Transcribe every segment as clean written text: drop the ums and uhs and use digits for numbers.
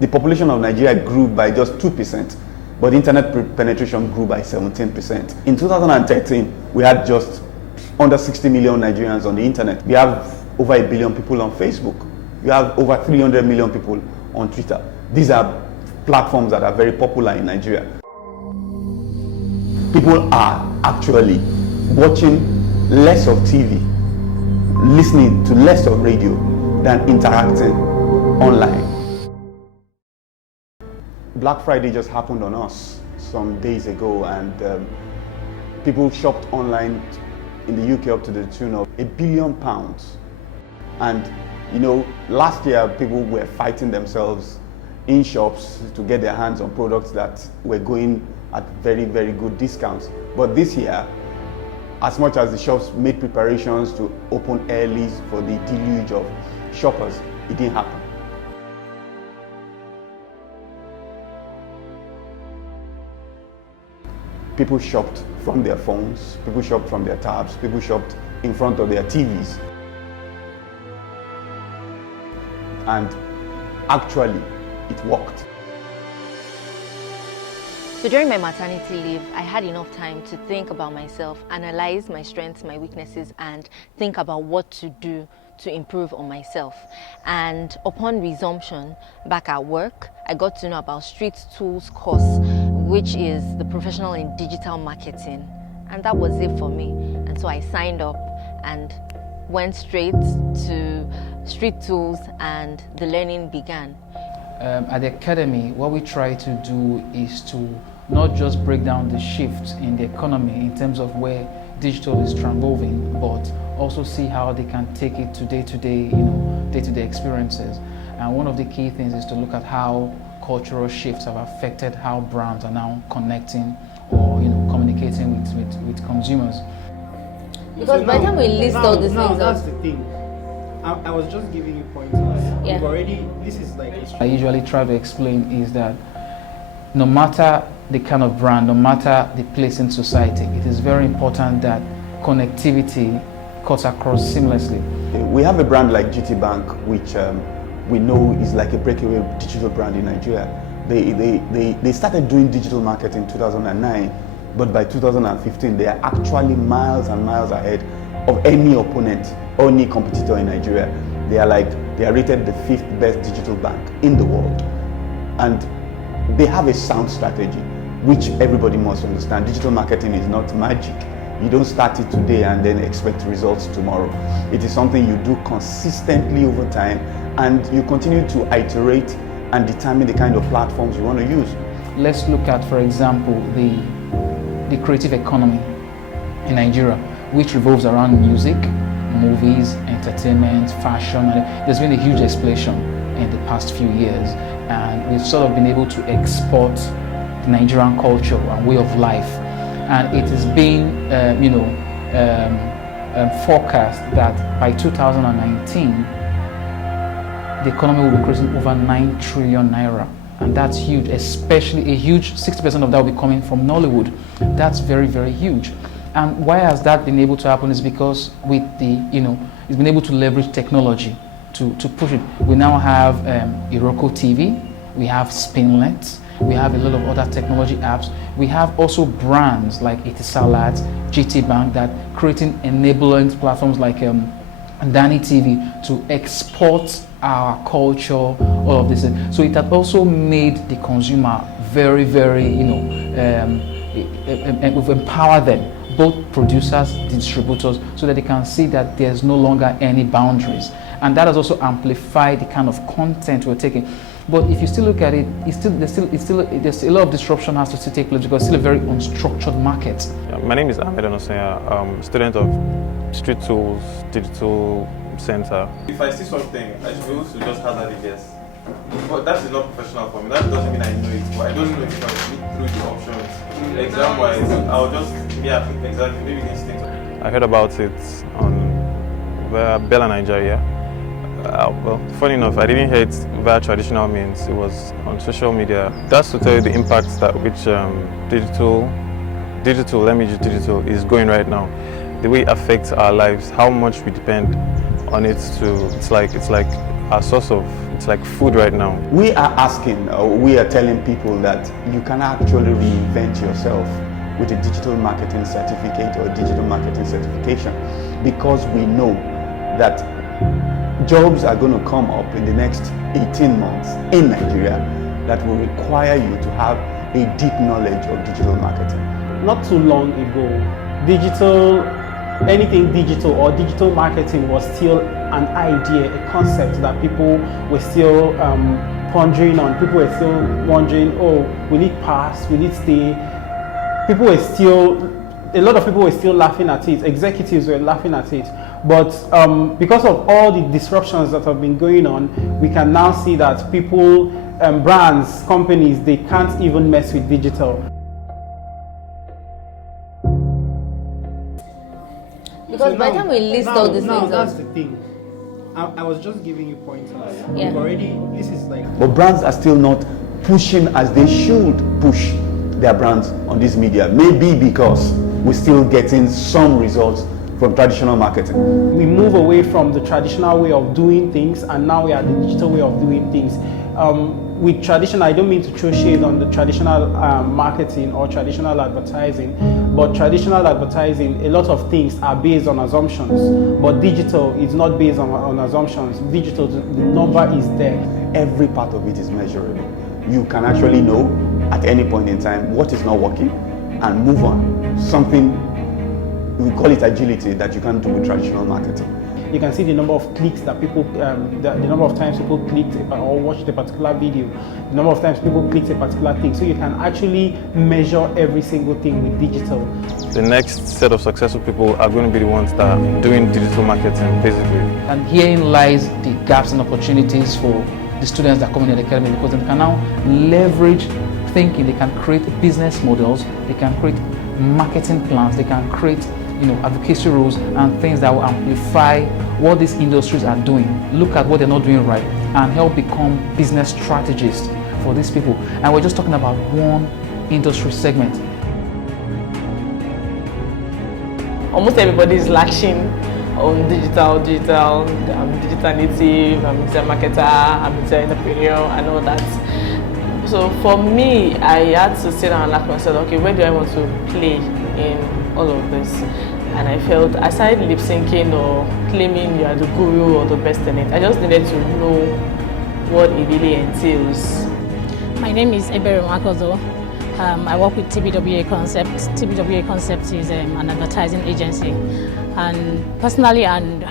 The population of Nigeria grew by just 2%, but internet penetration grew by 17%. In 2013, we had just under 60 million Nigerians on the internet. We have over 1 billion people on Facebook. We have over 300 million people on Twitter. These are platforms that are very popular in Nigeria. People are actually watching less of TV, listening to less of radio than interacting online. Black Friday just happened on us some days ago, and people shopped online in the UK up to the tune of £1 billion. And you know, last year people were fighting themselves in shops to get their hands on products that were going at very, very good discounts. But this year, as much as the shops made preparations to open early for the deluge of shoppers, it didn't happen. People shopped from their phones, people shopped from their tabs, people shopped in front of their TVs. And actually, it worked. So during my maternity leave, I had enough time to think about myself, analyze my strengths, my weaknesses, and think about what to do to improve on myself. And upon resumption back at work, I got to know about StreetToolz course, which is the professional in digital marketing. And that was it for me. And so I signed up and went straight to StreetToolz, and the learning began. At the Academy, what we try to do is to not just break down the shifts in the economy in terms of where digital is transmoving, but also see how they can take it to day-to-day, day-to-day experiences. And one of the key things is to look at how cultural shifts have affected how brands are now connecting or communicating with consumers. Because by the time we list all these things, that's the thing. I was just giving you pointers. Yeah. This is like I usually try to explain is that no matter the kind of brand, no matter the place in society, it is very important that connectivity cuts across seamlessly. We have a brand like GT Bank, which we know is like a breakaway digital brand in Nigeria. They started doing digital marketing in 2009, but by 2015 they are actually miles and miles ahead of any opponent or any competitor in Nigeria. They are rated the 5th best digital bank in the world, and they have a sound strategy, which everybody must understand. Digital marketing is not magic. You don't start it today and then expect results tomorrow. It is something you do consistently over time, and you continue to iterate and determine the kind of platforms you want to use. Let's look at, for example, the creative economy in Nigeria, which revolves around music, movies, entertainment, fashion. There's been a huge explosion in the past few years, and we've sort of been able to export the Nigerian culture and way of life. And it is being, forecast that by 2019, the economy will be creating over 9 trillion naira. And that's huge, especially a huge 60% of that will be coming from Nollywood. That's very, very huge. And why has that been able to happen is because with it's been able to leverage technology to push it. We now have Iroko TV, we have Spinlet, we have a lot of other technology apps. We have also brands like Etisalat, GT Bank that creating enabling platforms like Dani TV to export our culture, all of this. So it has also made the consumer very, very, we've empowered them, both producers, distributors, so that they can see that there's no longer any boundaries. And that has also amplified the kind of content we're taking. But if you still look at it, there's a lot of disruption has to still take place because it's still a very unstructured market. Yeah, my name is Ahmed Onosanya, student of StreetToolz Digital Center. If I see something, I should be able to just hazard a guess. But that is not professional for me. That doesn't mean I know it, but I don't know if I look through the options. Exam-wise, I'll just, exactly, maybe instinct. I heard about it on Bella Nigeria. Well, funny enough, I didn't hear it via traditional means. It was on social media. That's to tell you the impact that which digital, let me use digital, is going right now. The way it affects our lives, how much we depend on it to, it's like our source of It's like food right now. We are asking, we are telling people that you can actually reinvent yourself with a digital marketing certificate or digital marketing certification, because we know that jobs are going to come up in the next 18 months in Nigeria that will require you to have a deep knowledge of digital marketing. Not too long ago, anything digital or digital marketing was still an idea, a concept that people were still pondering on. People were still wondering, oh, will it pass? Will it stay? A lot of people were still laughing at it. Executives were laughing at it. But because of all the disruptions that have been going on, we can now see that people, brands, companies, they can't even mess with digital. Because by the time we list all these things, that's the thing. I was just giving you pointers. Yeah. This is like. But brands are still not pushing as they should push their brands on this media. Maybe because we're still getting some results from traditional marketing. We move away from the traditional way of doing things, and now we are the digital way of doing things. With traditional, I don't mean to throw shade on the traditional marketing or traditional advertising, but traditional advertising, a lot of things are based on assumptions, but digital is not based on assumptions. Digital, the number is there. Every part of it is measurable. You can actually know at any point in time what is not working and move on. Something, we call it agility, that you can't do with traditional marketing. You can see the number of clicks that people, the number of times people clicked or watched a particular video, the number of times people clicked a particular thing. So you can actually measure every single thing with digital. The next set of successful people are going to be the ones that are doing digital marketing, basically. And herein lies the gaps and opportunities for the students that come in the academy, because they can now leverage thinking, they can create business models, they can create marketing plans, they can create advocacy rules and things that will amplify what these industries are doing. Look at what they're not doing right and help become business strategists for these people. And we're just talking about one industry segment. Almost everybody is lashing on digital, I'm digital native, I'm digital marketer, I'm digital entrepreneur, and all that. So for me, I had to sit down and ask myself, okay, where do I want to play in all of this? And I felt, aside lip syncing or claiming you are the guru or the best in it, I just needed to know what it really entails. My name is Ebere Makozo. I work with TBWA Concept. TBWA Concept is an advertising agency. And personally, and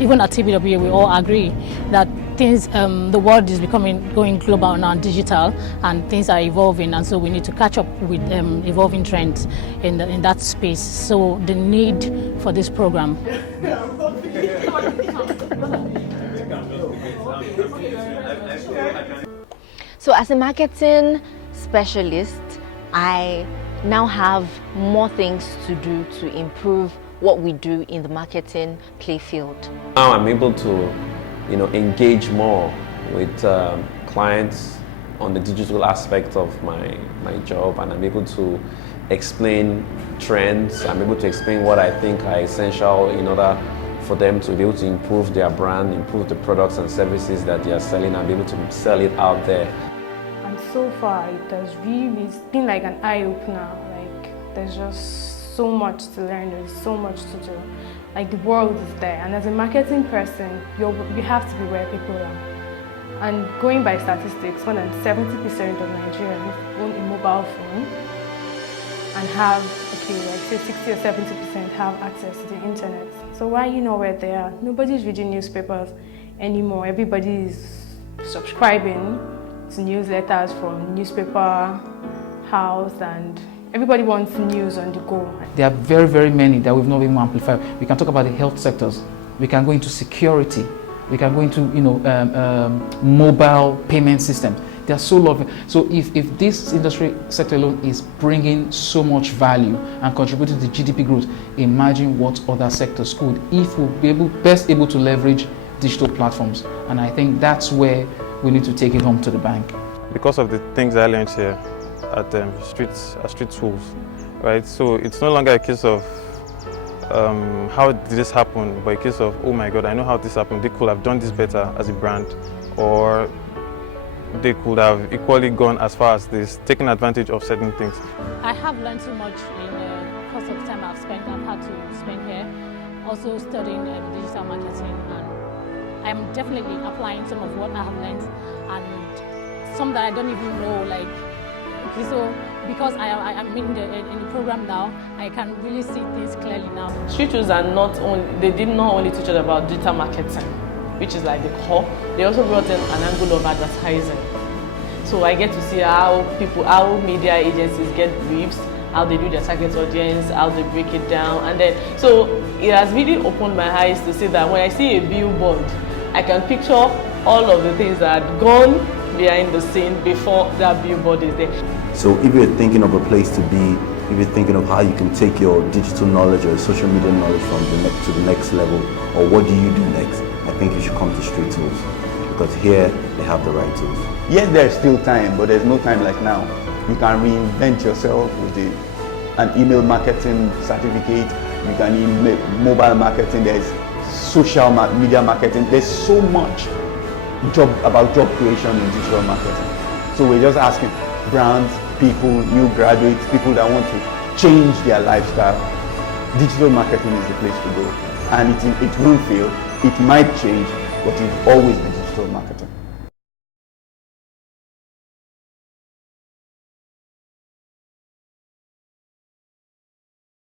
even at TBWA, we all agree that things, the world is going global now, digital, and things are evolving, and so we need to catch up with evolving trends in that space. So the need for this program. So as a marketing specialist, I now have more things to do to improve what we do in the marketing playfield. Now I'm able to engage more with clients on the digital aspect of my job, and I'm able to explain trends. I'm able to explain what I think are essential in order for them to be able to improve their brand, improve the products and services that they are selling, and be able to sell it out there. And so far, it has really been like an eye-opener. Like, there's just so much to learn, there's so much to do. Like, the world is there, and as a marketing person, you have to be where people are. And going by statistics, more than 70% of Nigerians own a mobile phone and have, like say 60 or 70% have access to the internet. So why you know where they are? Nobody's reading newspapers anymore. Everybody is subscribing to newsletters from newspaper house, and everybody wants news on the go. There are very, very many that we've not even amplified. We can talk about the health sectors. We can go into security. We can go into mobile payment systems. They are so lovely. So if this industry sector alone is bringing so much value and contributing to the GDP growth, imagine what other sectors could if we'll be best able to leverage digital platforms. And I think that's where we need to take it home to the bank. Because of the things I learned here at StreetToolz, right? So it's no longer a case of how did this happen, but a case of, oh my God, I know how this happened. They could have done this better as a brand, or they could have equally gone as far as this, taking advantage of certain things. I have learned so much in the course of time I've had to spend here, also studying digital marketing, and I'm definitely applying some of what I have learned, and some that I don't even know, like, okay, so because I'm in the program now, I can really see things clearly now. StreetToolz are not only, they did not only teach us about digital marketing, which is like the core, they also brought in an angle of advertising. So I get to see how media agencies get briefs, how they do their target audience, how they break it down, and then, so it has really opened my eyes to see that when I see a billboard, I can picture all of the things that had gone behind the scene before that billboard is there. So if you're thinking of a place to be, if you're thinking of how you can take your digital knowledge or social media knowledge from to the next level, or what do you do next, I think you should come to StreetToolz, because here they have the right tools. Yes, there's still time, but there's no time like now. You can reinvent yourself with an email marketing certificate. You can email mobile marketing. There's social media marketing. There's so much about job creation in digital marketing. So we're just asking brands, people, new graduates, people that want to change their lifestyle. Digital marketing is the place to go, and it won't fail. It might change, but it's always been